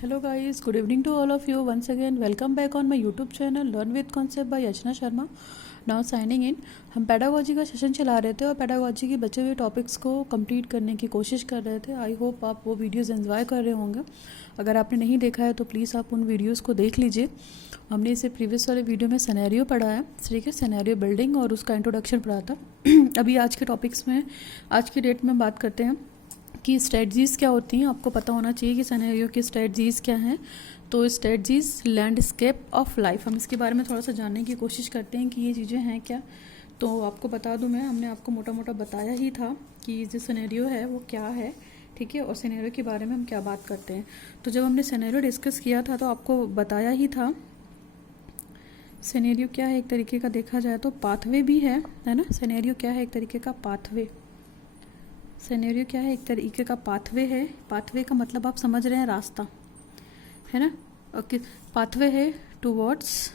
Hello guys, good evening to all of you once again. Welcome back on my YouTube channel Learn with Concept by Yachna Sharma. Now signing in. हम pedagogy का session चला रहे थे और pedagogy के बचे हुए topics को कंप्लीट करने की कोशिश कर रहे थे. आई होप आप वो वीडियोस एंजॉय कर रहे होंगे. अगर आपने नहीं देखा है तो प्लीज़ आप उन वीडियोस को देख लीजिए. हमने इसे प्रीवियस वाले वीडियो में सिनेरियो पढ़ा है, ठीक है, सिनेरियो बिल्डिंग, और उसका इंट्रोडक्शन पढ़ा था. अभी आज के टॉपिक्स में, आज की डेट में बात करते हैं कि स्ट्रेटजीज़ क्या होती हैं. आपको पता होना चाहिए कि सिनेरियो की स्ट्रेटजीज़ क्या हैं. तो स्ट्रेटजीज़ लैंडस्केप ऑफ लाइफ, हम इसके बारे में थोड़ा सा जानने की कोशिश करते हैं कि ये चीज़ें हैं क्या. तो आपको बता दूं, हमने आपको मोटा मोटा बताया ही था कि जो सिनेरियो है वो क्या है, ठीक है, और सिनेरियो के बारे में हम क्या बात करते हैं. तो जब हमने सिनेरियो डिस्कस किया था तो आपको बताया ही था सिनेरियो क्या है. एक तरीके का देखा जाए तो पाथवे भी है ना. सिनेरियो क्या है? एक तरीके का पाथवे. सिनेरियो क्या है? एक तरीके का पाथवे है. पाथवे का मतलब आप समझ रहे हैं, रास्ता है ना. ओके, पाथवे है towards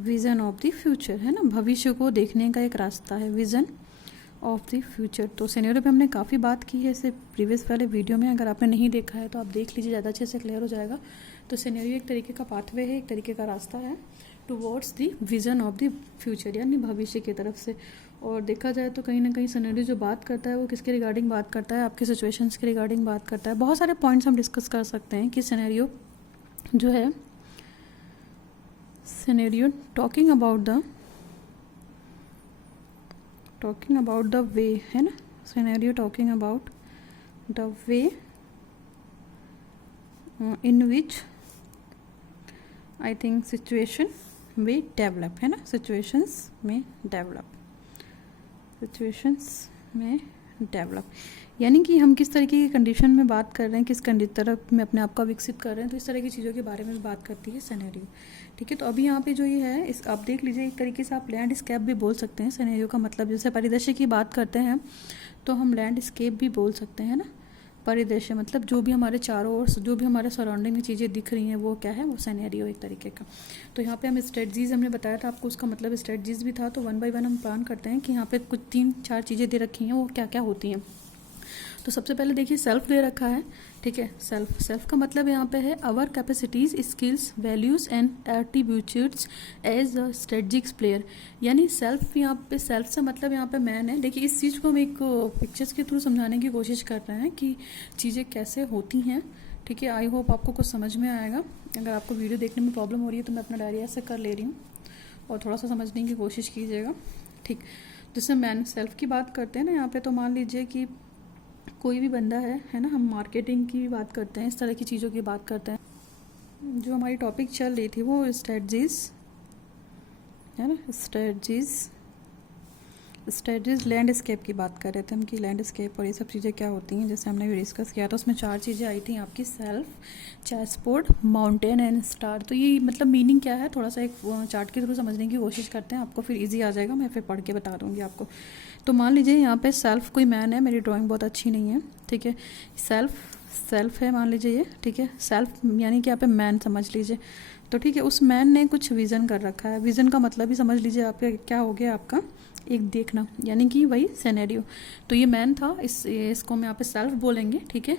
vision of the future, है ना. भविष्य को देखने का एक रास्ता है, विजन ऑफ द फ्यूचर. तो सिनेरियो पे हमने काफ़ी बात की है इससे प्रीवियस वाले वीडियो में. अगर आपने नहीं देखा है तो आप देख लीजिए, ज़्यादा अच्छे से क्लियर हो जाएगा. तो सिनेरियो एक तरीके का पाथवे है, एक तरीके का रास्ता है towards the vision of the future, यानी भविष्य की तरफ से. और देखा जाए तो कहीं ना कहीं सिनेरियो जो बात करता है वो किसके रिगार्डिंग बात करता है? आपके सिचुएशंस के रिगार्डिंग बात करता है. बहुत सारे पॉइंट्स हम डिस्कस कर सकते हैं कि सिनेरियो जो है, scenario talking about the way, है ना. Scenario talking about the way in which I think situation में डेवलप, है ना. सिचुएशंस में डेवलप यानी कि हम किस तरीके की कंडीशन में बात कर रहे हैं, किस तरफ में अपने आप को विकसित कर रहे हैं. तो इस तरह की चीज़ों के बारे में बात करती है सिनेरियो, ठीक है. तो अभी यहाँ पे जो ये है, इस आप देख लीजिए, एक तरीके से आप लैंडस्केप भी बोल सकते हैं. सिनेरियो का मतलब, जैसे परिदृश्य की बात करते हैं तो हम लैंडस्केप भी बोल सकते हैं ना. परिदृश्य मतलब जो भी हमारे चारों ओर, जो भी हमारे सराउंडिंग में चीज़ें दिख रही हैं वो क्या है, वो सिनेरियो एक तरीके का. तो यहाँ पे हम स्ट्रेटजीज, हमने बताया था आपको, उसका मतलब स्ट्रेटजीज भी था. तो वन बाय वन हम प्लान करते हैं कि यहाँ पे कुछ 3-4 चीज़ें दे रखी हैं, वो क्या क्या होती हैं. तो सबसे पहले देखिए, सेल्फ दे रखा है, ठीक है. सेल्फ का मतलब यहाँ पे है our capacities, skills, values and attributes as a strategic player. यानी सेल्फ, यहाँ पे सेल्फ से मतलब यहाँ पे मैन है. देखिए, इस चीज़ को हम एक पिक्चर्स के थ्रू समझाने की कोशिश कर रहे हैं कि चीज़ें कैसे होती हैं, ठीक है. आई होप आपको कुछ समझ में आएगा. अगर आपको वीडियो देखने में प्रॉब्लम हो रही है तो मैं अपना डायरी ऐसे कर ले रही हूँ और थोड़ा सा समझने की कोशिश कीजिएगा, ठीक. जैसे मैन, सेल्फ की बात करते हैं ना यहाँ पे, तो मान लीजिए कि कोई भी बंदा है ना. हम मार्केटिंग की बात करते हैं, इस तरह की चीज़ों की बात करते हैं. जो हमारी टॉपिक चल रही थी वो स्ट्रेटजीज, है ना. स्ट्रेटजीज लैंडस्केप की बात कर रहे थे हम कि लैंडस्केप और ये सब चीज़ें क्या होती हैं. जैसे हमने भी डिस्कस किया था, उसमें 4 चीज़ें आई थी आपकी, self, chessboard, mountain and star. तो ये मतलब मीनिंग क्या है, थोड़ा सा एक चार्ट के थ्रू समझने की कोशिश करते हैं. आपको फिर ईजी आ जाएगा, मैं फिर पढ़ के बता दूँगी आपको. तो मान लीजिए यहाँ पे सेल्फ कोई मैन है. मेरी ड्राइंग बहुत अच्छी नहीं है, ठीक है. सेल्फ है मान लीजिए ये, ठीक है. सेल्फ यानी कि यहाँ पे मैन समझ लीजिए. तो ठीक है, उस मैन ने कुछ विज़न कर रखा है. विज़न का मतलब ही समझ लीजिए आपका क्या हो गया, आपका एक देखना, यानी कि वही सिनेरियो. तो ये मैन था, इसको हम यहाँ पे सेल्फ बोलेंगे, ठीक है.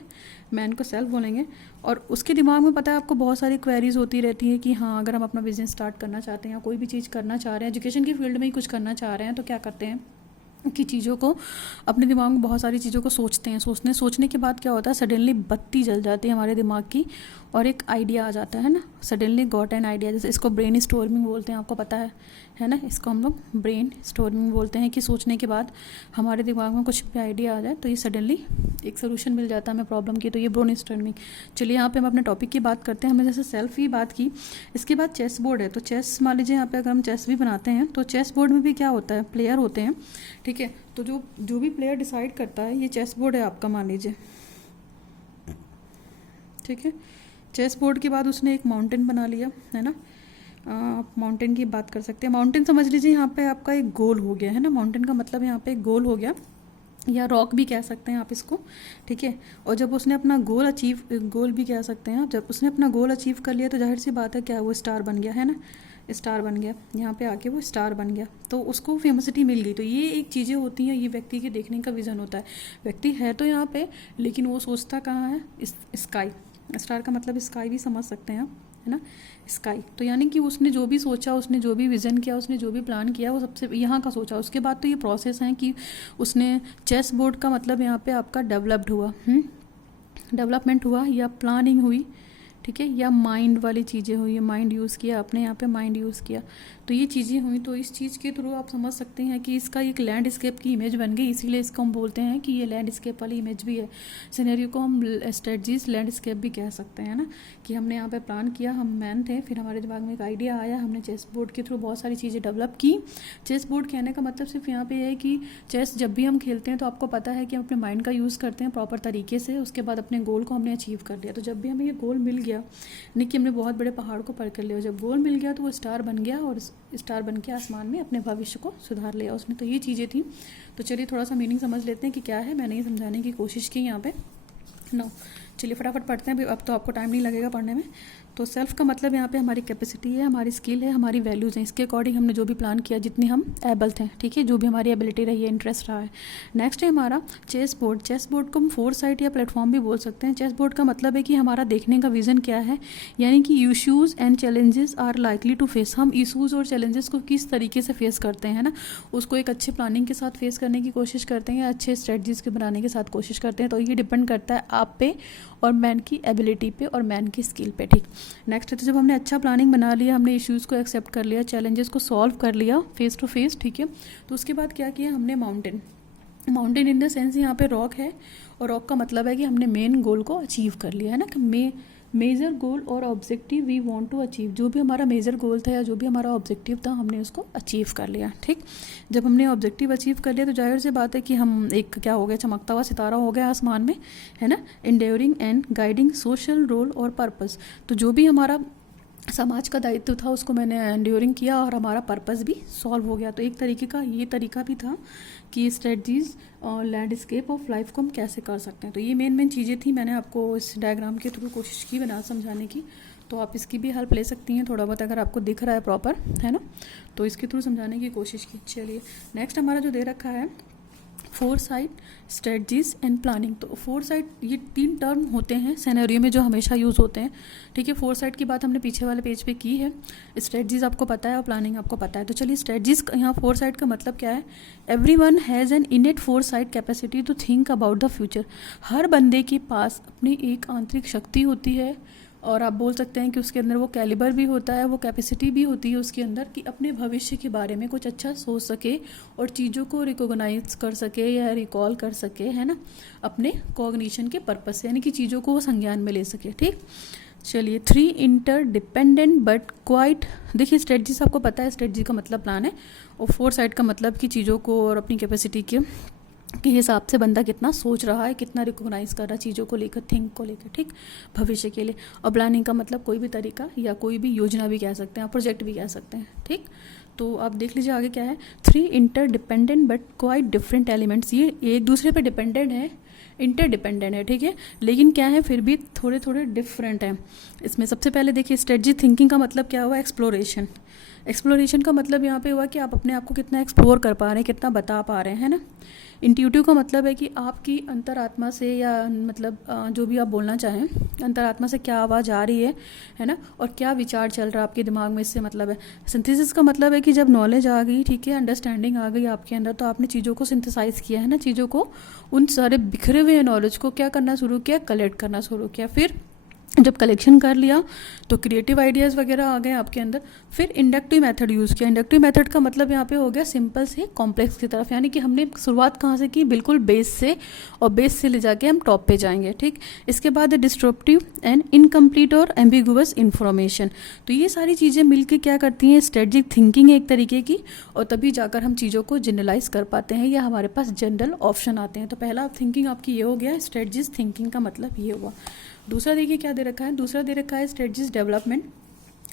मैन को सेल्फ बोलेंगे. और उसके दिमाग में पता है आपको बहुत सारी क्वेरीज होती रहती है कि हाँ, अगर हम अपना बिजनेस स्टार्ट करना चाहते हैं या कोई भी चीज़ करना चाह रहे हैं, एजुकेशन की फील्ड में ही कुछ करना चाह रहे हैं, तो क्या करते हैं कि चीज़ों को, अपने दिमाग में बहुत सारी चीज़ों को सोचते हैं. सोचने के बाद क्या होता है, सडनली बत्ती जल जाती है हमारे दिमाग की और एक आइडिया आ जाता है ना. Suddenly got an idea. जैसे इसको ब्रेन स्टॉर्मिंग बोलते हैं, आपको पता है ना. इसको हम लोग ब्रेन स्टॉर्मिंग बोलते हैं कि सोचने के बाद हमारे दिमाग में कुछ भी आइडिया आ जाए तो ये सडनली एक सोल्यूशन मिल जाता है हमें प्रॉब्लम की. तो ये ब्रेन स्टॉर्मिंग. चलिए यहाँ पे हम अपने टॉपिक की बात करते हैं. हमने जैसे सेल्फ की बात की, इसके बाद चेस बोर्ड है. तो चेस मान लीजिए यहाँ पे अगर हम चेस भी बनाते हैं तो चेस बोर्ड में भी क्या होता है, प्लेयर होते हैं, ठीक है. तो जो भी प्लेयर डिसाइड करता है, ये चेस बोर्ड है आपका मान लीजिए, ठीक है. चेस बोर्ड के बाद उसने एक माउंटेन बना लिया, है ना. आप माउंटेन की बात कर सकते हैं. माउंटेन समझ लीजिए यहाँ पे आपका एक गोल हो गया, है ना. माउंटेन का मतलब यहाँ पे एक गोल हो गया, या रॉक भी कह सकते हैं आप इसको, ठीक है. और जब उसने अपना गोल भी कह सकते हैं आप, जब उसने अपना गोल अचीव कर लिया तो जाहिर सी बात है क्या, वो स्टार बन गया, है ना. स्टार बन गया, यहाँ पे आके वो स्टार बन गया, तो उसको फेमसिटी मिल गई. तो ये एक चीज़ें होती हैं, ये व्यक्ति के देखने का विज़न होता है. व्यक्ति है तो यहाँ पे, लेकिन वो सोचता कहाँ है, स्काई, स्टार का मतलब स्काई भी समझ सकते हैं आप, है ना, स्काई। तो यानी कि उसने जो भी सोचा, उसने जो भी विज़न किया, उसने जो भी प्लान किया, वो सबसे यहाँ का सोचा। उसके बाद तो ये प्रोसेस है कि उसने चेस बोर्ड का मतलब यहाँ पे आपका डेवलप्ड हुआ, डेवलपमेंट हुआ या प्लानिंग हुई, ठीक है, या माइंड वाली चीज़ें हुई, माइंड यूज़ किया आपने, यहाँ पे माइंड यूज़ किया, तो ये चीज़ें हुई। तो इस चीज़ के थ्रू आप समझ सकते हैं कि इसका एक लैंडस्केप की इमेज बन गई, इसीलिए इसको हम बोलते हैं कि ये लैंडस्केप वाली इमेज भी है। सिनेरियो को हम स्ट्रेटजीज लैंडस्केप भी कह सकते हैं ना, कि हमने यहाँ पे प्लान किया, हम मैन थे, फिर हमारे दिमाग में एक आइडिया आया, हमने चेस बोर्ड के थ्रू बहुत सारी चीज़ें डेवलप की। चेस बोर्ड कहने का मतलब सिर्फ यहाँ पे है कि चेस जब भी हम खेलते हैं तो आपको पता है कि हम अपने माइंड का यूज़ करते हैं प्रॉपर तरीके से, उसके बाद अपने गोल को हमने अचीव कर लिया। तो जब भी हमें ये गोल मिल गया, नहीं कि हमने बहुत बड़े पहाड़ को पार कर लिया, जब गोल मिल गया तो वो स्टार बन गया, और स्टार बन के आसमान में अपने भविष्य को सुधार लिया उसने। तो ये चीज़ें थी। तो चलिए थोड़ा सा मीनिंग समझ लेते हैं कि क्या है, मैंने ये समझाने की कोशिश की यहाँ पे। नो, चलिए फटाफट पढ़ते हैं, अब तो आपको टाइम नहीं लगेगा पढ़ने में। तो सेल्फ का मतलब यहाँ पे हमारी कैपेसिटी है, हमारी स्किल है, हमारी वैल्यूज़ हैं, इसके अकॉर्डिंग हमने जो भी प्लान किया, जितनी हम एबल थे, ठीक है, जो भी हमारी एबिलिटी रही है, इंटरेस्ट रहा है। नेक्स्ट है हमारा चेस बोर्ड। चेस बोर्ड को हम फोरसाइट या प्लेटफॉर्म भी बोल सकते हैं। चेस बोर्ड का मतलब है कि हमारा देखने का विज़न क्या है, यानी कि issues and challenges are likely to face. हम इशूज़ और चैलेंजेस को किस तरीके से फेस करते हैं ना, उसको एक अच्छे प्लानिंग के साथ फेस करने की कोशिश करते हैं या अच्छे स्ट्रेटजीज के बनाने के साथ कोशिश करते हैं। तो ये डिपेंड करता है आप पे और मैन की एबिलिटी पे और मैन की स्किल पे, ठीक। नेक्स्ट है, तो जब हमने अच्छा प्लानिंग बना लिया, हमने इश्यूज़ को एक्सेप्ट कर लिया, चैलेंजेस को सॉल्व कर लिया फेस टू फेस, ठीक है, तो उसके बाद क्या किया हमने, माउंटेन इन द सेंस यहाँ पे रॉक है, और रॉक का मतलब है कि हमने मेन गोल को अचीव कर लिया, है ना, कि मेजर गोल और objective we want to achieve. जो भी हमारा मेजर गोल था या जो भी हमारा ऑब्जेक्टिव था, हमने उसको अचीव कर लिया, ठीक। जब हमने ऑब्जेक्टिव अचीव कर लिया तो जाहिर सी बात है कि हम एक क्या हो गया, चमकता हुआ सितारा हो गया आसमान में, है ना, enduring and guiding social role और पर्पस। तो जो भी हमारा समाज का दायित्व था उसको मैंने एंड्योरिंग किया और हमारा पर्पस भी सॉल्व हो गया। तो एक तरीके का ये तरीका भी था कि स्ट्रेटजीज और लैंडस्केप ऑफ लाइफ को हम कैसे कर सकते हैं। तो ये मेन चीज़ें थी, मैंने आपको इस डायग्राम के थ्रू कोशिश की बना समझाने की। तो आप इसकी भी हेल्प ले सकती हैं थोड़ा बहुत, अगर आपको दिख रहा है प्रॉपर, है ना, तो इसके थ्रू समझाने की कोशिश की। चलिए नेक्स्ट हमारा जो दे रखा है, फोरसाइट, स्ट्रेटजीज एंड प्लानिंग। तो फोरसाइट, ये 3 टर्म होते हैं सिनेरियो में जो हमेशा यूज़ होते हैं, ठीक है। फोरसाइट की बात हमने पीछे वाले पेज पे की है, स्ट्रेटजीज आपको पता है और प्लानिंग आपको पता है। तो चलिए स्ट्रेटजीज, यहाँ फोरसाइट का मतलब क्या है, everyone has an innate foresight capacity to think about the future. हर बंदे के पास अपनी एक आंतरिक शक्ति होती है, और आप बोल सकते हैं कि उसके अंदर वो कैलिबर भी होता है, वो कैपेसिटी भी होती है उसके अंदर कि अपने भविष्य के बारे में कुछ अच्छा सोच सके और चीज़ों को रिकॉग्नाइज कर सके या रिकॉल कर सके, है ना, अपने कॉग्निशन के पर्पस से, यानी कि चीज़ों को वो संज्ञान में ले सके, ठीक। चलिए 3 इंटरडिपेंडेंट बट क्वाइट, देखिए स्ट्रेटजीज आपको पता है, स्ट्रेटजी का मतलब प्लान है, और फोरसाइट का मतलब कि चीज़ों को और अपनी कैपेसिटी के हिसाब से बंदा कितना सोच रहा है, कितना रिकॉग्नाइज कर रहा है चीज़ों को लेकर, थिंक को लेकर, ठीक, भविष्य के लिए। और प्लानिंग का मतलब कोई भी तरीका या कोई भी योजना भी कह सकते हैं, प्रोजेक्ट भी कह सकते हैं, ठीक। तो आप देख लीजिए आगे क्या है, 3 interdependent but quite different elements. ये एक दूसरे पे डिपेंडेंट है, इंटरडिपेंडेंट है, ठीक है, लेकिन क्या है फिर भी थोड़े थोड़े डिफरेंट हैं इसमें। सबसे पहले देखिए स्ट्रेटजी थिंकिंग का मतलब क्या हुआ, एक्सप्लोरेशन। एक्सप्लोरेशन का मतलब यहाँ पे हुआ कि आप अपने आप को कितना एक्सप्लोर कर पा रहे हैं, कितना बता पा रहे हैं, है ना। इंट्यूटिव का मतलब है कि आपकी अंतरात्मा से, या मतलब जो भी आप बोलना चाहें, अंतरात्मा से क्या आवाज़ आ रही है ना, और क्या विचार चल रहा है आपके दिमाग में, इससे मतलब है। सिंथेसिस का मतलब है कि जब नॉलेज आ गई, ठीक है, अंडरस्टैंडिंग आ गई आपके अंदर, तो आपने चीज़ों को सिंथेसाइज किया, है ना, चीज़ों को, उन सारे बिखरे हुए नॉलेज को क्या करना शुरू किया, कलेक्ट करना शुरू किया। फिर जब कलेक्शन कर लिया तो क्रिएटिव आइडियाज़ वगैरह आ गए आपके अंदर। फिर इंडक्टिव मेथड यूज़ किया। इंडक्टिव मेथड का मतलब यहाँ पे हो गया सिंपल से कॉम्प्लेक्स की तरफ, यानी कि हमने शुरुआत कहाँ से की, बिल्कुल बेस से, और बेस से ले जाके हम टॉप पे जाएंगे, ठीक। इसके बाद डिस्ट्रप्टिव एंड इनकम्प्लीट और एम्बिगुअस इन्फॉर्मेशन। तो ये सारी चीज़ें मिलकर क्या करती हैं, स्ट्रेटजिक थिंकिंग एक तरीके की, और तभी जाकर हम चीज़ों को जनरलाइज कर पाते हैं या हमारे पास जनरल ऑप्शन आते हैं। तो पहला थिंकिंग आपकी ये हो गया, स्ट्रेटजिक थिंकिंग का मतलब ये हुआ। दूसरा देखिए क्या दे रखा है, दूसरा दे रखा है स्ट्रेटजीज डेवलपमेंट।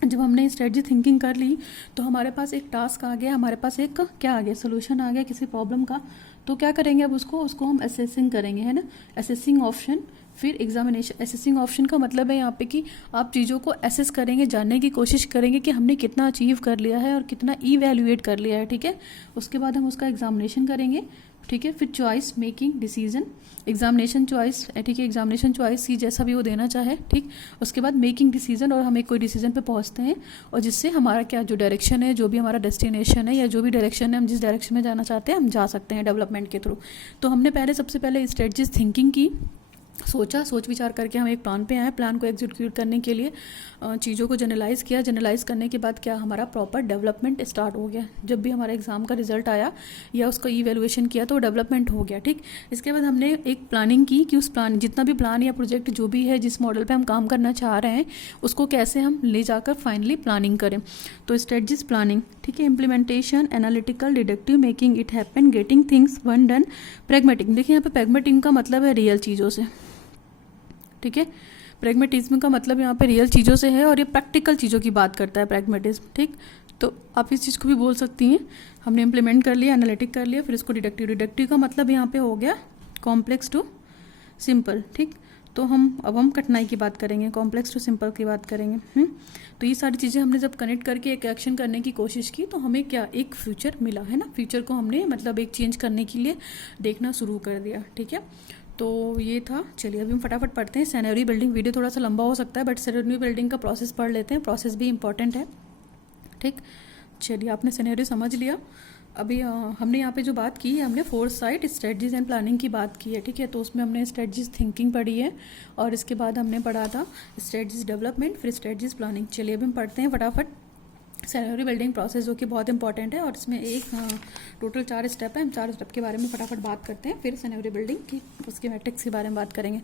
जब हमने स्ट्रेटजी थिंकिंग कर ली तो हमारे पास एक टास्क आ गया, हमारे पास एक क्या आ गया, सोल्यूशन आ गया किसी प्रॉब्लम का। तो क्या करेंगे अब उसको हम असेसिंग करेंगे, है ना, असेसिंग ऑप्शन फिर एग्जामिनेशन एसेसिंग ऑप्शन का मतलब है यहाँ पे कि आप चीज़ों को एसेस करेंगे, जानने की कोशिश करेंगे कि हमने कितना अचीव कर लिया है और कितना इवैल्यूएट कर लिया है, ठीक है। उसके बाद हम उसका एग्जामिनेशन करेंगे, ठीक है। फिर choice making decision, examination choice, ठीक है, एग्जामिनेशन चॉइस सी जैसा भी वो देना चाहे, ठीक। उसके बाद मेकिंग डिसीजन, और हम एक कोई डिसीजन पे पहुंचते हैं और जिससे हमारा क्या जो डायरेक्शन है, जो भी हमारा डेस्टिनेशन है या जो भी डायरेक्शन है, हम जिस डायरेक्शन में जाना चाहते हैं हम जा सकते हैं डेवलपमेंट के थ्रू। तो हमने सबसे पहले स्ट्रेटजीज थिंकिंग की, सोच विचार करके हम एक प्लान पे आए, प्लान को एग्जीक्यूट करने के लिए चीज़ों को जनरलाइज़ किया, जनरलाइज़ करने के बाद क्या हमारा प्रॉपर डेवलपमेंट स्टार्ट हो गया। जब भी हमारा एग्ज़ाम का रिजल्ट आया या उसका इवैल्यूएशन किया तो डेवलपमेंट हो गया, ठीक। इसके बाद हमने एक प्लानिंग की कि उस प्लान जितना भी प्लान या प्रोजेक्ट जो भी है, जिस मॉडल पे हम काम करना चाह रहे हैं, उसको कैसे हम ले जाकर फाइनली प्लानिंग करें। तो स्ट्रेटजीज प्लानिंग, ठीक है, implementation, analytical, deductive, making it happen, getting things one done, pragmatic. देखिए यहाँ पे प्रैग्मेटिक का मतलब है रियल चीज़ों से, ठीक है। प्रैग्मेटिज्म का मतलब यहाँ पे रियल चीज़ों से है और ये प्रैक्टिकल चीज़ों की बात करता है प्रैग्मेटिज्म, ठीक। तो आप इस चीज़ को भी बोल सकती हैं। हमने इम्प्लीमेंट कर लिया, एनालिटिक कर लिया, फिर इसको डिडक्टिव, डिडक्टिव का मतलब यहाँ पे हो गया कॉम्प्लेक्स टू सिंपल, ठीक। तो अब हम कठिनाई की बात करेंगे, कॉम्प्लेक्स टू सिंपल की बात करेंगे। तो ये सारी चीज़ें हमने जब कनेक्ट करके एक एक्शन करने की कोशिश की तो हमें क्या एक फ्यूचर मिला है ना, फ्यूचर को हमने मतलब एक चेंज करने के लिए देखना शुरू कर दिया, ठीक है। तो ये था। चलिए अभी हम फटाफट पढ़ते हैं सिनेरियो बिल्डिंग। वीडियो थोड़ा सा लंबा हो सकता है बट सिनेरियो बिल्डिंग का प्रोसेस पढ़ लेते हैं, प्रोसेस भी इंपॉर्टेंट है, ठीक। चलिए आपने सिनेरियो समझ लिया। अभी हमने यहाँ पे जो बात की है, हमने फोरसाइट, स्ट्रेटजीज एंड प्लानिंग की बात की है, ठीक है। तो उसमें हमने स्ट्रेटजीज थिंकिंग पढ़ी है और इसके बाद हमने पढ़ा था स्ट्रेटजीज डेवलपमेंट, फिर स्ट्रेटजीज प्लानिंग। चलिए अभी हम पढ़ते हैं फटाफट सिनेरियो बिल्डिंग प्रोसेस, जो कि बहुत इंपॉर्टेंट है और इसमें एक टोटल 4 स्टेप है। हम 4 स्टेप के बारे में फटाफट बात करते हैं, फिर सिनेरियो बिल्डिंग की उसके मैट्रिक्स के बारे में बात करेंगे।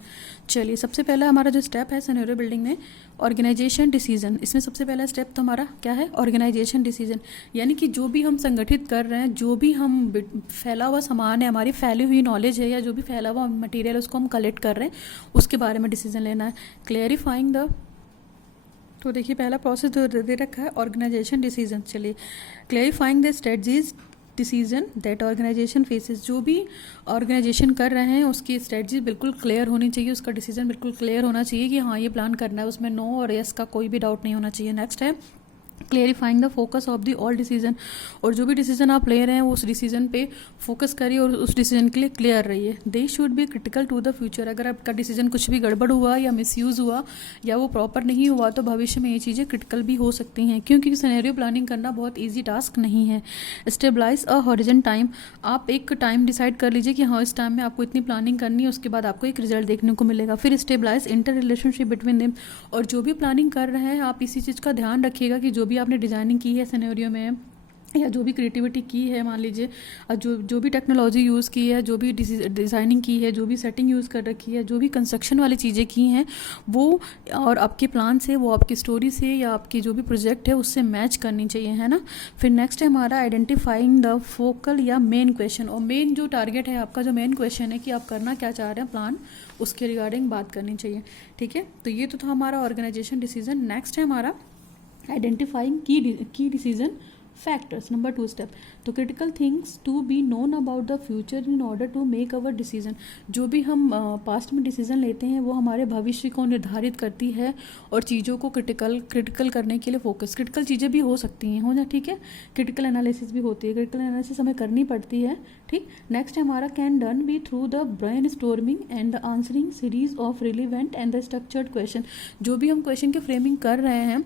चलिए सबसे पहला हमारा जो स्टेप है सिनेरियो बिल्डिंग में, ऑर्गेनाइजेशन डिसीजन। इसमें सबसे पहला स्टेप तो हमारा क्या है, ऑर्गेनाइजेशन डिसीजन। यानी कि जो भी हम संगठित कर रहे हैं, जो भी हम फैला हुआ सामान है, हमारी फैली हुई नॉलेज है या जो भी फैला हुआ मटीरियल है उसको हम कलेक्ट कर रहे हैं, उसके बारे में डिसीजन लेना है। क्लेरिफाइंग द, तो देखिए पहला प्रोसेस दे रखा है ऑर्गेनाइजेशन डिसीजन। चलिए clarifying the strategies decision that organisation faces. जो भी ऑर्गेनाइजेशन कर रहे हैं उसकी स्ट्रेटजी बिल्कुल क्लियर होनी चाहिए, उसका डिसीजन बिल्कुल क्लियर होना चाहिए कि हाँ ये प्लान करना है, उसमें नो और यस का कोई भी डाउट नहीं होना चाहिए। नेक्स्ट है clarifying the focus of the all decision. और जो भी डिसीजन आप ले रहे हैं उस डिसीजन पे फोकस करिए और उस डिसीजन के लिए क्लियर रहिए। They should be critical to the future. अगर आपका डिसीजन कुछ भी गड़बड़ हुआ या मिसयूज़ हुआ या वो प्रॉपर नहीं हुआ तो भविष्य में ये चीज़ें क्रिटिकल भी हो सकती हैं, क्योंकि सिनेरियो प्लानिंग करना बहुत ईजी टास्क नहीं है। स्टेबलाइज अ हॉरिजन टाइम। आप एक टाइम डिसाइड कर लीजिए कि हाँ इस टाइम में आपको इतनी प्लानिंग करनी है, उसके बाद आपको एक रिजल्ट देखने को मिलेगा। फिर stabilise interrelationship between them. और जो भी प्लानिंग कर रहे हैं आप इसी चीज़ का ध्यान रखिएगा कि जो भी आपने डिज़ाइनिंग की है सिनेरियो में या जो भी क्रिएटिविटी की है, मान लीजिए जो भी टेक्नोलॉजी यूज़ की है, जो भी डिज़ाइनिंग की है, जो भी सेटिंग यूज़ कर रखी है, जो भी कंस्ट्रक्शन वाली चीज़ें की हैं वो और आपके प्लान से, वो आपकी स्टोरी से या आपकी जो भी प्रोजेक्ट है उससे मैच करनी चाहिए, है ना। फिर नेक्स्ट है हमारा आइडेंटिफाइंग द फोकल या मेन क्वेश्चन। और मेन जो टारगेट है आपका, जो मेन क्वेश्चन है कि आप करना क्या चाह रहे हैं प्लान, उसके रिगार्डिंग बात करनी चाहिए, ठीक है। तो ये तो था हमारा ऑर्गेनाइजेशन डिसीजन। नेक्स्ट है हमारा identifying key decision factors, number 2 step. तो critical things to be known about the future in order to make our decision. जो भी हम पास्ट में डिसीजन लेते हैं वो हमारे भविष्य को निर्धारित करती है और चीज़ों को क्रिटिकल करने के लिए फोकस, क्रिटिकल चीज़ें भी हो सकती हैं, हो ना, ठीक है। क्रिटिकल एनालिसिस भी होती है, क्रिटिकल एनालिसिस हमें करनी पड़ती है, ठीक। नेक्स्ट है हमारा can done be through the brainstorming and the answering series of relevant and the structured question. जो भी हम क्वेश्चन की फ्रेमिंग कर रहे हैं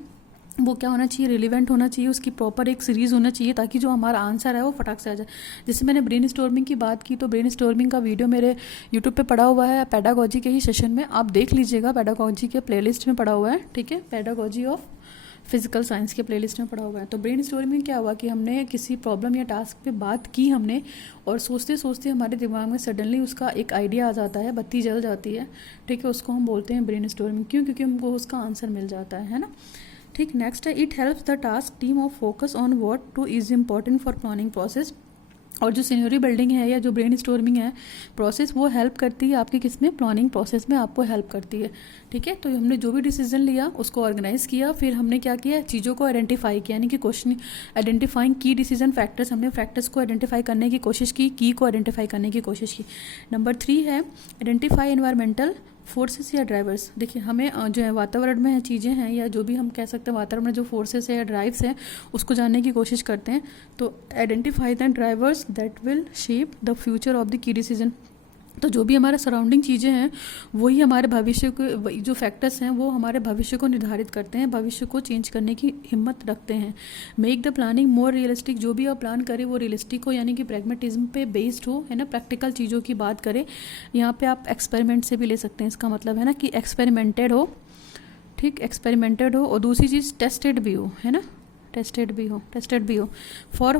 वो क्या होना चाहिए, रिलेवेंट होना चाहिए, उसकी प्रॉपर एक सीरीज़ होना चाहिए ताकि जो हमारा आंसर है वो फटाक से आ जाए। जैसे मैंने ब्रेन स्टॉर्मिंग की बात की तो ब्रेन स्टॉर्मिंग का वीडियो मेरे यूट्यूब पे पड़ा हुआ है पेडागॉजी के ही सेशन में, आप देख लीजिएगा, पेडागॉजी के प्लेलिस्ट में पड़ा हुआ है, ठीक है, पेडागॉजी ऑफ फिजिकल साइंस के प्लेलिस्ट में पड़ा हुआ है। तो ब्रेन स्टॉर्मिंग क्या हुआ कि हमने किसी प्रॉब्लम या टास्क पे बात की हमने और सोचते सोचते हमारे दिमाग में सडनली उसका एक आइडिया आ जाता है, बत्ती जल जाती है, ठीक है, उसको हम बोलते हैं ब्रेन स्टॉर्मिंग। क्यों? क्योंकि हमको उसका आंसर मिल जाता है ना, ठीक। नेक्स्ट है it helps the task team of focus on what two is important for planning process. और जो सिनेरियो बिल्डिंग है या जो ब्रेन स्टॉर्मिंग है प्रोसेस, वो हेल्प करती है आपकी किसमें, प्लानिंग प्रोसेस में आपको हेल्प करती है, ठीक है। तो हमने जो भी डिसीजन लिया उसको ऑर्गेनाइज किया, फिर हमने क्या किया, चीज़ों को आइडेंटिफाई किया, यानी कि question identifying key decision factors, हमने फैक्टर्स को आइडेंटिफाई करने की कोशिश की को आइडेंटिफाई करने की कोशिश की। नंबर 3 है आइडेंटिफाई एनवायरमेंटल फोर्सेस या ड्राइवर्स, देखिए हमें जो है वातावरण में चीज़ें हैं या जो भी हम कह सकते हैं वातावरण में जो फोर्सेस है या ड्राइव्स हैं उसको जानने की कोशिश करते हैं। तो identify the drivers that will shape the future of the key decision. तो जो भी हमारा सराउंडिंग चीज़ें हैं वही हमारे भविष्य को, जो फैक्टर्स हैं वो हमारे भविष्य को निर्धारित करते हैं, भविष्य को चेंज करने की हिम्मत रखते हैं। Make the planning more realistic, जो भी आप प्लान करें वो रियलिस्टिक हो, यानी कि प्रैग्मेटिज्म पे बेस्ड हो, है ना, प्रैक्टिकल चीज़ों की बात करें। यहाँ पे आप एक्सपेरिमेंट से भी ले सकते हैं, इसका मतलब है ना कि एक्सपेरिमेंटेड हो, ठीक, एक्सपेरिमेंटेड हो, और दूसरी चीज़ टेस्टेड भी हो, है ना, टेस्टेड भी हो। For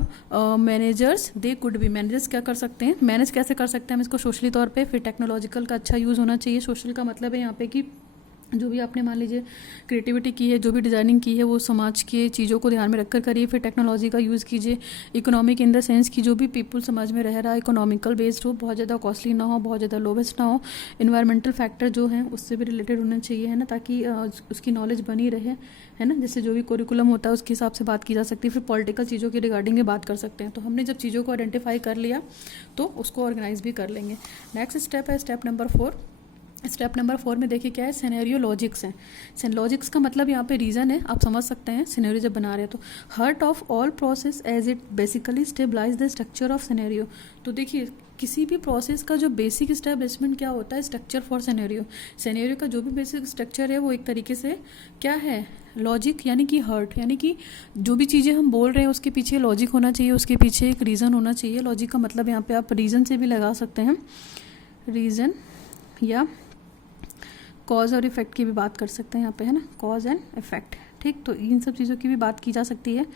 managers they could be, managers क्या कर सकते हैं, मैनेज कैसे कर सकते हैं हम इसको सोशली तौर पे। फिर टेक्नोलॉजिकल का अच्छा यूज़ होना चाहिए। सोशल का मतलब है यहाँ पे कि जो भी आपने मान लीजिए क्रिएटिविटी की है, जो भी डिज़ाइनिंग की है वो समाज के चीज़ों को ध्यान में रखकर करिए। फिर टेक्नोलॉजी का यूज़ कीजिए। इकोनॉमिक इन द सेंस कि जो भी पीपल समाज में रह रहा है इकोनॉमिकल बेस्ड हो, बहुत ज़्यादा कॉस्टली ना हो, बहुत ज़्यादा लोवेस्ट ना हो। इन्वायरमेंटल फैक्टर जो हैं उससे भी रिलेटेड होना चाहिए, है ना, ताकि उसकी नॉलेज बनी रहे, है ना, जैसे जो भी कोरिकुलम होता है उसके हिसाब से बात की जा सकती है। फिर पॉलिटिकल चीज़ों के रिगार्डिंग में बात कर सकते हैं। तो हमने जब चीज़ों को आइडेंटिफाई कर लिया तो उसको ऑर्गेनाइज भी कर लेंगे। नेक्स्ट स्टेप है स्टेप नंबर 4। स्टेप नंबर 4 में देखिए क्या है, सिनेरियो लॉजिक्स हैं। लॉजिक्स का मतलब यहाँ पे रीज़न है, आप समझ सकते हैं सिनेरियो जब बना रहे हैं तो। Heart of all process as it basically stabilise the structure of scenario. तो देखिए किसी भी प्रोसेस का जो बेसिक स्टेब्लिशमेंट क्या होता है, स्ट्रक्चर फॉर सिनेरियो। सिनेरियो का जो भी बेसिक स्ट्रक्चर है वो एक तरीके से क्या है, लॉजिक, यानी कि हर्ट, यानी कि जो भी चीज़ें हम बोल रहे हैं उसके पीछे लॉजिक होना चाहिए, उसके पीछे एक रीज़न होना चाहिए। लॉजिक का मतलब यहाँ पे आप रीज़न से भी लगा सकते हैं, रीज़न, या कॉज और इफेक्ट की भी बात कर सकते हैं यहाँ पे, है ना, कॉज एंड इफेक्ट, ठीक। तो इन सब चीज़ों की भी बात की जा सकती है।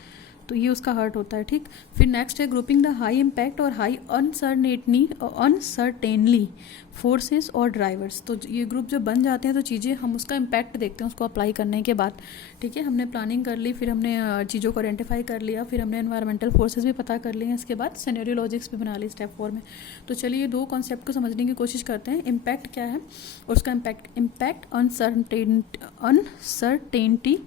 तो ये उसका हर्ट होता है, ठीक। फिर नेक्स्ट है ग्रुपिंग द हाई इम्पैक्ट और हाई अनसर्टेनली फोर्सेस और ड्राइवर्स। तो ये ग्रुप जब बन जाते हैं तो चीज़ें हम उसका इम्पैक्ट देखते हैं उसको अप्लाई करने के बाद, ठीक है। हमने प्लानिंग कर ली, फिर हमने चीज़ों को आइडेंटिफाई कर लिया, फिर हमने एनवायरमेंटल फोर्सेस भी पता कर लिए, इसके बाद सिनेरियो लॉजिक्स भी बना ली स्टेप 4 में। तो चलिए ये 2 कॉन्सेप्ट को समझने की कोशिश करते हैं। इम्पैक्ट क्या है और उसका इम्पैक्ट अनसर्टेनिटी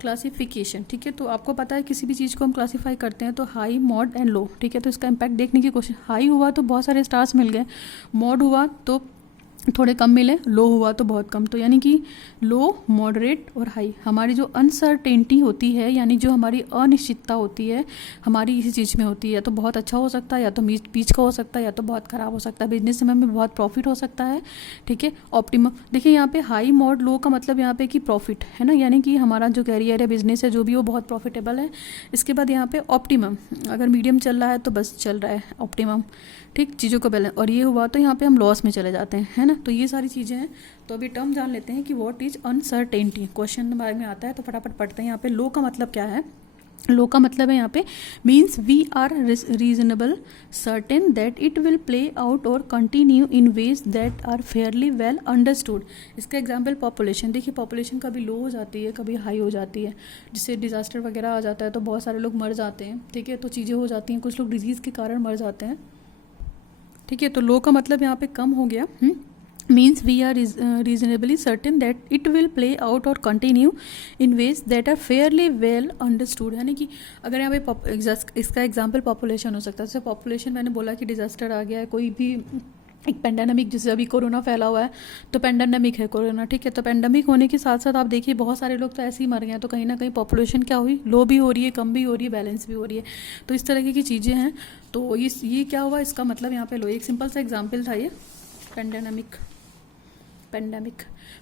क्लासिफिकेशन, ठीक है। तो आपको पता है किसी भी चीज़ को हम क्लासीफाई करते हैं तो हाई, मॉड एंड लो, ठीक है। तो इसका इम्पैक्ट देखने की कोशिश, हाई हुआ तो बहुत सारे स्टार्स मिल गए, मॉड हुआ तो थोड़े कम मिले, लो हुआ तो बहुत कम। तो यानी कि लो, मॉडरेट और हाई। हमारी जो अनसर्टेनिटी होती है, यानी जो हमारी अनिश्चितता होती है, हमारी इसी चीज़ में होती है, या तो बहुत अच्छा हो सकता है, या तो बीच का हो सकता है, या तो बहुत ख़राब हो सकता है। बिजनेस में हमें बहुत प्रॉफिट हो सकता है, ठीक है। ऑप्टिमम, देखिए यहाँ पे हाई, मॉड, लो का मतलब यहाँ पे कि प्रॉफिट, है ना, यानी कि हमारा जो कैरियर है, बिजनेस है, जो भी वो बहुत प्रॉफिटेबल है। इसके बाद यहाँ पे ऑप्टिमम, अगर मीडियम चल रहा है तो बस चल रहा है ऑप्टिमम, ठीक, चीज़ों को बैलेंस। और ये हुआ तो यहाँ पे हम लॉस में चले जाते हैं, है ना। तो ये सारी चीज़ें हैं। तो अभी टर्म जान लेते हैं कि what is uncertainty, question number में आता है तो फटाफट पढ़ते हैं। यहाँ पे लो का मतलब क्या है, लो का मतलब है यहाँ पे means we are reasonable certain that it will play out और continue in ways that are fairly well understood. इसका एग्जाम्पल पॉपुलेशन, देखिए पॉपुलेशन कभी लो हो जाती है, कभी हाई हो जाती है, जिससे डिजास्टर वगैरह आ जाता है तो बहुत सारे लोग मर जाते हैं, ठीक है। तो चीज़ें हो जाती हैं, कुछ लोग डिजीज़ के कारण मर जाते हैं, ठीक है। तो लो का मतलब यहाँ पे कम हो गया, means we are reasonably certain that it will play out और continue in ways that are fairly well understood. यानी कि अगर यहाँ पे इसका एग्जाम्पल पॉपुलेशन हो सकता है, जैसे पॉपुलेशन मैंने बोला कि डिजास्टर आ गया है, कोई भी एक पेंडेमिक, जैसे अभी कोरोना फैला हुआ है तो पेंडेमिक है कोरोना, ठीक है। तो पेंडेमिक होने के साथ साथ आप देखिए बहुत सारे लोग तो ऐसे ही मर गए हैं, तो कहीं ना कहीं पॉपुलेशन क्या हुई, लो भी हो रही है, कम भी हो रही है, बैलेंस भी हो रही है। तो इस तरह की चीज़ें हैं। तो ये क्या हुआ, इसका मतलब यहाँ पे लो, एक सिंपल सा एग्जाम्पल था ये पेंडेमिक।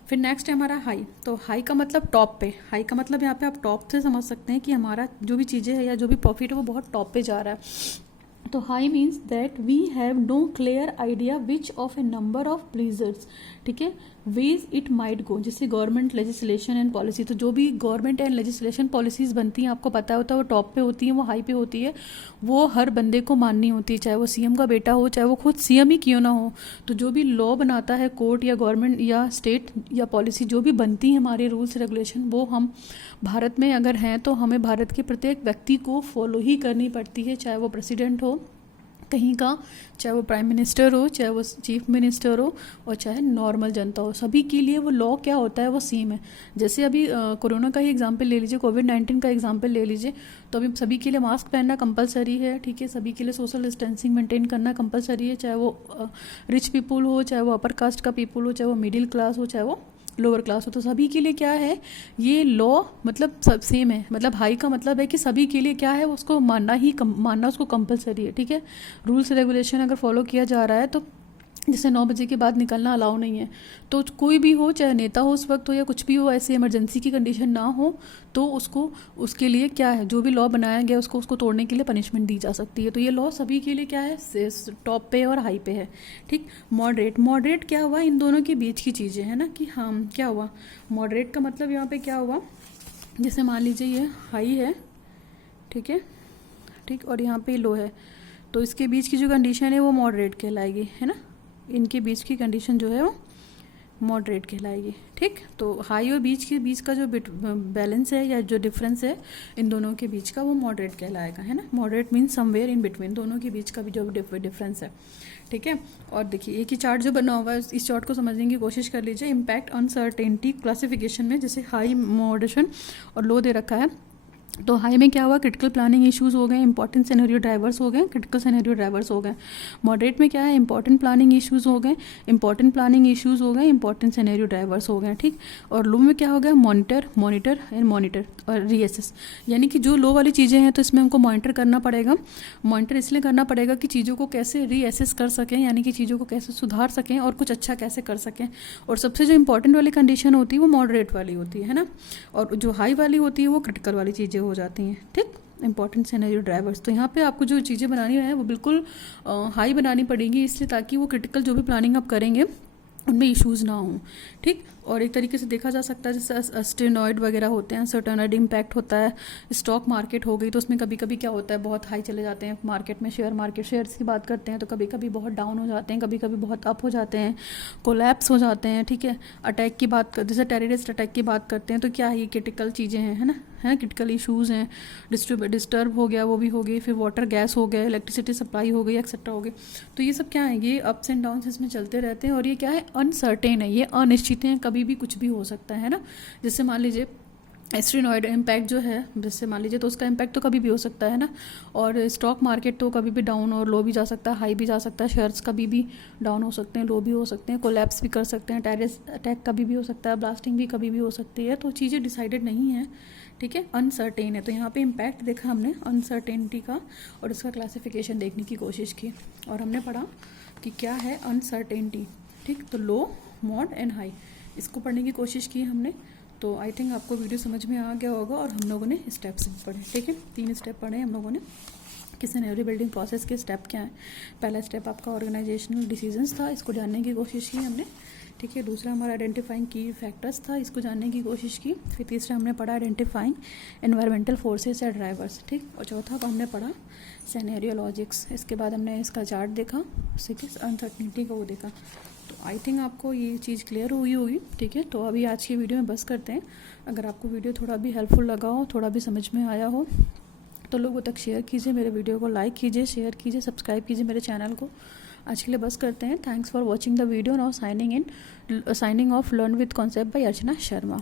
फिर नेक्स्ट है हमारा हाई। तो हाई का मतलब टॉप पे, हाई का मतलब यहाँ पे आप टॉप से समझ सकते हैं कि हमारा जो भी चीज़ें है या जो भी प्रॉफिट है वो बहुत टॉप पे जा रहा है। तो high means that we have no clear idea which of a number of ब्लीजर्स, ठीक है, वेज इट माइट गो, जैसे गवर्नमेंट लेजिस्लेशन एंड पॉलिसी। तो जो भी गवर्नमेंट एंड लेजिस्लेशन पॉलिसीज बनती हैं आपको पता होता है वो टॉप पे होती हैं, वो हाई पे होती है, वो हर बंदे को माननी होती है, चाहे वो सीएम का बेटा हो, चाहे वो खुद सीएम ही क्यों ना हो। तो जो भी लॉ बनाता है कोर्ट या गवर्नमेंट या स्टेट या पॉलिसी जो भी बनती है, हमारे रूल्स रेगुलेशन, वो हम भारत में अगर हैं तो हमें भारत के प्रत्येक व्यक्ति को फॉलो ही करनी पड़ती है, चाहे वो प्रेसिडेंट हो, कहीं का, चाहे वो प्राइम मिनिस्टर हो, चाहे वो चीफ मिनिस्टर हो, और चाहे नॉर्मल जनता हो, सभी के लिए वो लॉ क्या होता है वो सेम है। जैसे अभी कोरोना का ही एग्जांपल ले लीजिए, कोविड-19 का एग्जांपल ले लीजिए, तो अभी सभी के लिए मास्क पहनना कंपलसरी है, ठीक है, सभी के लिए सोशल डिस्टेंसिंग मेंटेन करना कंपलसरी है, चाहे वो रिच पीपल हो, चाहे वो अपर कास्ट का पीपल हो, चाहे वो मिडिल क्लास हो, चाहे वो लोअर क्लास हो, तो सभी के लिए क्या है ये लॉ, मतलब सब सेम है। मतलब हाई का मतलब है कि सभी के लिए क्या है उसको मानना उसको कंपलसरी है, ठीक है। रूल्स रेगुलेशन अगर फॉलो किया जा रहा है तो जैसे 9 बजे के बाद निकलना अलाउ नहीं है, तो कोई भी हो, चाहे नेता हो उस वक्त हो या कुछ भी हो, ऐसी इमरजेंसी की कंडीशन ना हो तो उसके लिए क्या है, जो भी लॉ बनाया गया उसको तोड़ने के लिए पनिशमेंट दी जा सकती है। तो ये लॉ सभी के लिए क्या है, टॉप पे और हाई पे है, ठीक। मॉडरेट क्या हुआ, इन दोनों के बीच की चीज़ें है ना, कि हाँ क्या हुआ मॉडरेट का मतलब यहाँ पे क्या हुआ, जैसे मान लीजिए ये हाई है, ठीक है, ठीक, और यहाँ पे लो है, तो इसके बीच की जो कंडीशन है वो मॉडरेट कहलाएगी, है ना। इनके बीच की कंडीशन जो है वो मॉडरेट कहलाएगी, ठीक। तो हाई और बीच का जो बैलेंस है या जो डिफरेंस है इन दोनों के बीच का वो मॉडरेट कहलाएगा, है ना। Moderate means somewhere in between, दोनों के बीच का भी जो डिफरेंस है, ठीक है। और देखिए एक ही चार्ट जो बना हुआ है, इस चार्ट को समझने की कोशिश कर लीजिए। इम्पैक्ट अनसर्टेनिटी क्लासिफिकेशन में जैसे हाई, मॉडरेशन और लो दे रखा है। तो हाई में क्या हुआ, क्रिटिकल प्लानिंग इश्यूज हो गए, इंपॉर्टेंट सिनेरियो ड्राइवर्स हो गए, क्रिटिकल सिनेरियो ड्राइवर्स हो गए। मॉडरेट में क्या है, इंपॉर्टेंट प्लानिंग इश्यूज हो गए, इंपॉर्टेंट सिनेरियो ड्राइवर्स हो गए, ठीक। और लो में क्या हो गया, मॉनिटर और रीएसेस, यानी कि जो लो वाली चीज़ें हैं तो इसमें हमको मॉनिटर करना पड़ेगा। मॉनिटर इसलिए करना पड़ेगा कि चीज़ों को कैसे रीएसेस कर सकें, यानी कि चीज़ों को कैसे सुधार सकें और कुछ अच्छा कैसे कर सकें। और सबसे जो इंपॉर्टेंट वाली कंडीशन होती है वो मॉडरेट वाली होती है ना, और जो हाई वाली होती है वो क्रिटिकल वाली चीज़ें हो जाती हैं, ठीक। इंपॉर्टेंट सिनेरियो ड्राइवर्स, तो यहाँ पे आपको जो चीज़ें बनानी है वो बिल्कुल हाई बनानी पड़ेंगी, इसलिए ताकि वो क्रिटिकल जो भी प्लानिंग आप करेंगे उनमें इश्यूज़ ना हों, ठीक। और एक तरीके से देखा जा सकता है जैसे एस्टेरॉयड वगैरह होते हैं, सर्टेनॉयड इम्पैक्ट होता है। स्टॉक मार्केट हो गई तो उसमें कभी कभी क्या होता है, बहुत हाई चले जाते हैं मार्केट में, शेयर्स की बात करते हैं तो कभी कभी बहुत डाउन हो जाते हैं, कभी कभी बहुत अप हो जाते हैं, कोलैप्स हो जाते हैं, ठीक है। अटैक की बात कर, जैसे टेररिस्ट अटैक की बात करते हैं तो क्या है, ये क्रिटिकल चीज़ें हैं, है ना, है क्रिटिकल इशूज़ हैं। डिस्टर्ब हो गया, वो भी हो गई, फिर वाटर गैस हो गया, इलेक्ट्रिसिटी सप्लाई हो गई, एक्सेट्रा हो गई। तो ये सब क्या है, ये अप्स एंड डाउन्स इसमें चलते रहते हैं, और ये क्या है, अनसर्टेन है, ये अनिश्चित है, कभी भी कुछ भी हो सकता है ना। जैसे मान लीजिए एस्टेरॉयड इम्पैक्ट जो है, जैसे मान लीजिए, तो उसका इम्पैक्ट तो कभी भी हो सकता है ना। और स्टॉक मार्केट तो कभी भी डाउन और लो भी जा सकता है, हाई भी जा सकता है, शेयर्स कभी भी डाउन हो सकते हैं, लो भी हो सकते हैं, कोलैप्स भी कर सकते हैं, टेररिस्ट अटैक कभी भी हो सकता है, ब्लास्टिंग भी कभी भी हो सकती है। तो चीज़ें डिसाइडेड नहीं है, ठीक है, अनसर्टेन है। तो यहाँ पे इम्पैक्ट देखा हमने अनसर्टेनिटी का, और इसका क्लासिफिकेशन देखने की कोशिश की, और हमने पढ़ा कि क्या है अनसर्टेनिटी, ठीक। तो लो, मॉड एंड हाई, इसको पढ़ने की कोशिश की हमने। तो आई थिंक आपको वीडियो समझ में आ गया होगा, और हम लोगों ने स्टेप्स भी पढ़े, ठीक है, 3 स्टेप पढ़े हम लोगों ने कि सिनेरियो बिल्डिंग प्रोसेस के स्टेप क्या है। पहला स्टेप आपका ऑर्गेनाइजेशनल डिसीजंस था, इसको जानने की कोशिश की हमने, ठीक है। दूसरा हमारा आइडेंटिफाइंग की फैक्टर्स था, इसको जानने की कोशिश की। फिर तीसरा हमने पढ़ा आइडेंटिफाइंग एनवायरमेंटल फोर्सेस या ड्राइवर्स, ठीक। और चौथा हमने पढ़ा सिनेरियो लॉजिक्स। इसके बाद हमने इसका चार्ट देखा, अनसर्टेनिटी का वो देखा। तो आई थिंक आपको ये चीज़ क्लियर हुई होगी, ठीक है। तो अभी आज की वीडियो में बस करते हैं। अगर आपको वीडियो थोड़ा भी हेल्पफुल लगा हो, थोड़ा भी समझ में आया हो, तो लोगों तक शेयर कीजिए, मेरे वीडियो को लाइक कीजिए, शेयर कीजिए, सब्सक्राइब कीजिए मेरे चैनल को। आज के लिए बस करते हैं। Thanks for watching the video. Now signing off learn with concept bye Archana Sharma.